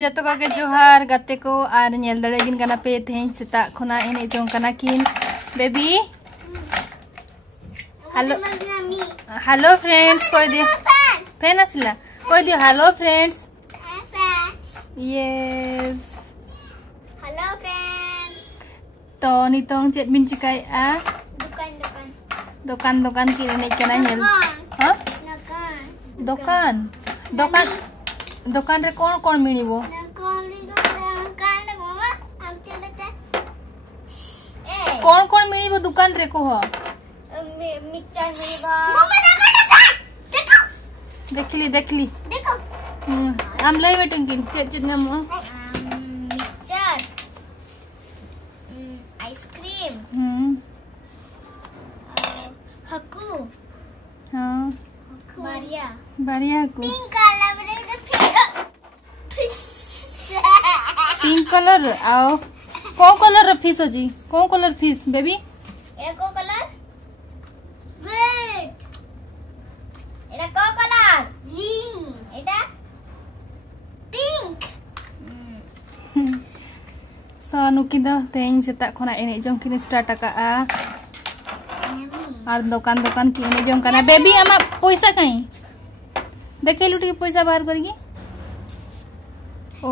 जतो के जोहार गाते को आर नेल दड़ेगिन कना पे तेहें सेता खना एने जों कना किन बेबी हेलो हेलो फ्रेंड्स कोई दियो फैन असला कोई दियो hello friends yes hello friends तो नितों चेत बिन चिकाई आ दुकान दुकान की एने कना नेल हां दुकान दुकान दुकान रे कौन कौन मिलिबो कौन कौन मिलिबो दुकान रे को हो मिक्सचर मिलिबो देखली देखली देखो हम लई बेटन किन चेत नम मिक्सचर आइसक्रीम हकू हां बारिया बारिया को पिंक कलर पिंक कलर आओ को कलर फिश जी को कलर फिश बेबी एको कलर रेड एटा को कलर ग्रीन एटा पिंक सनु किदा तेन सेता खना एने जम किन स्टार्ट का आ और दुकान दुकान की एने जम कना बेबी आमा पैसा कहीं देखे लुटी पैसा बाहर करगी ओ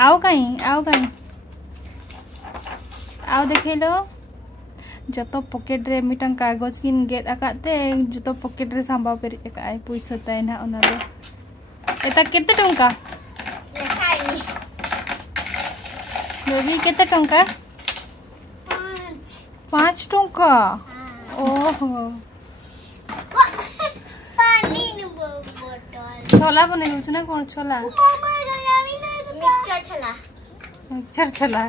आओ कहीं आओ देखे लो जतो पॉकेट रे मिटन कागज किन गेट आकाते जतो पॉकेट रे सांबा पेरि आकाय पैसा ताई ना ओना दो एता केते टंका लेखाई बेबी केते टंका 5 टंका ओहो पानी न बोतल छोला बने गुछ ना कोन छोला मिक्सचर छला मिक्सचर छोला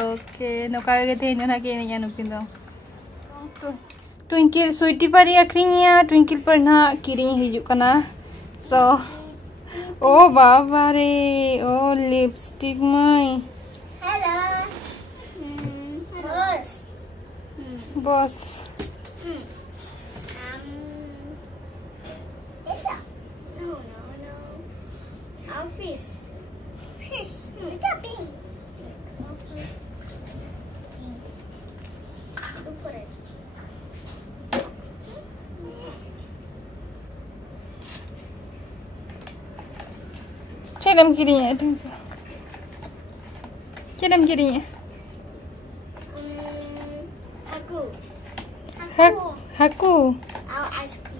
ओके नोका के थे ना के ने जानु किंदो ट्विंकल स्वीटी पर अखरिया ट्विंकल पर ना किरी हिजु कना सो ओ बाबा रे ओ लिपस्टिक मई हेलो बस fish. It's a pink. Look for it. Chedam kirinya. Chedam kirinya. Haku. Our ice cream.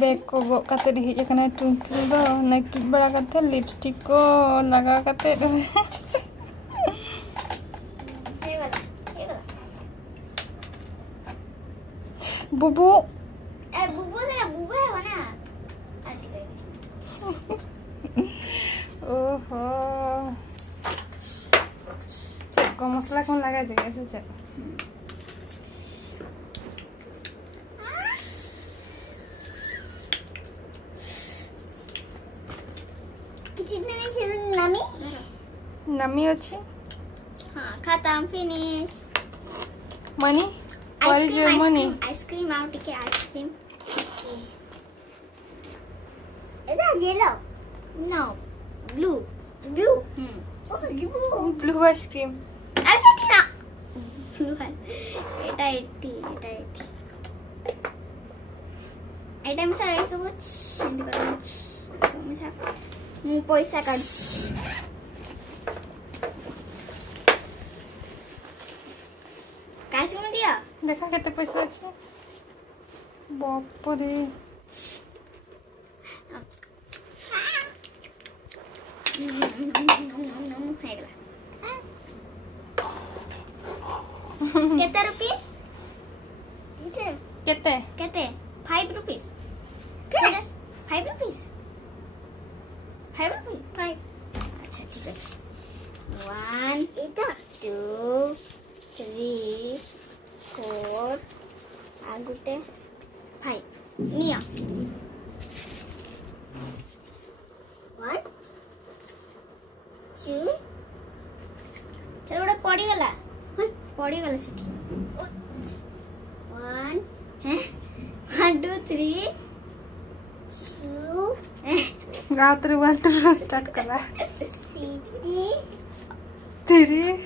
Bag को गो कते दी हे कना ट्विंकल दो नकी बड़ा कते लिपस्टिक को लगा कते बुबू ए बुबू से बुबू है ना ओहो को मसाला कौन लगा जे ऐसे चल नमी अच्छी हाँ खत्म finish money what is your money ice cream out के आइसक्रीम इधर येलो नो ब्लू ब्लू ओह ब्लू आइसक्रीम आइसक्रीम ब्लू है এটা 80 এটা मिसा ऐसे कुछ सेंड करो मिसा मु पैसा काढ कैसे में दिया देखा केते पैसा अछि बाप रे केते रुपीस केते केते 5 रुपीस 5 रुपीस 5 रुपीस 5 अच्छा ठीक है 1 2 3 4 आगुटे 5 निया 1 2 चलो पड़ी गला सेठी 1 2 3 2 गाउतरे 1 2 स्टार्ट करा 3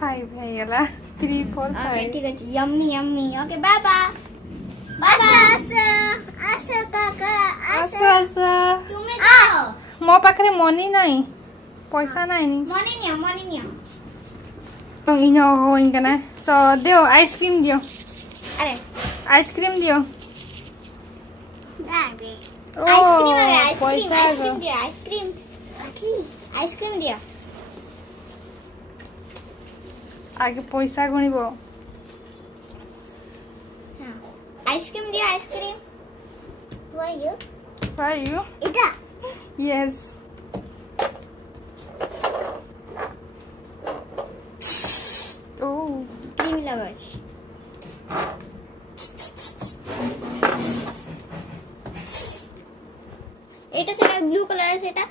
5 है गला 3 4 5 ओके ठीक है yummy yummy okay bye bye bye आसा काका आसा तुमे जाओ मो पाखरे मनी नहीं पैसा नहीं मनी नियो तो इनो हो इनकना सो दियो आइसक्रीम दियो अरे आइसक्रीम दियो आइसक्रीम दियो आगे पैसा गुणिबो हां आइसक्रीम दियो आइसक्रीम Why you इटा yes oh क्रीम लगाछ এটা সেটা ব্লু কালার সেটা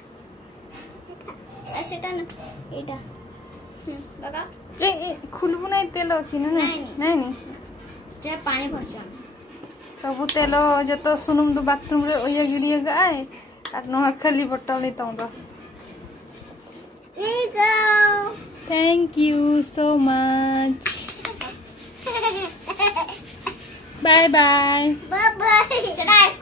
সেটা না এটা বাবা ए खुलबु नहीं तेल अछि ना नहीं जे पानी भरछ सब तेल जतो सुनुम दो बाथरूम रे ओया गिडिया गाय आर न खाली बोतल नहीं तो thank you so much bye bye bye bye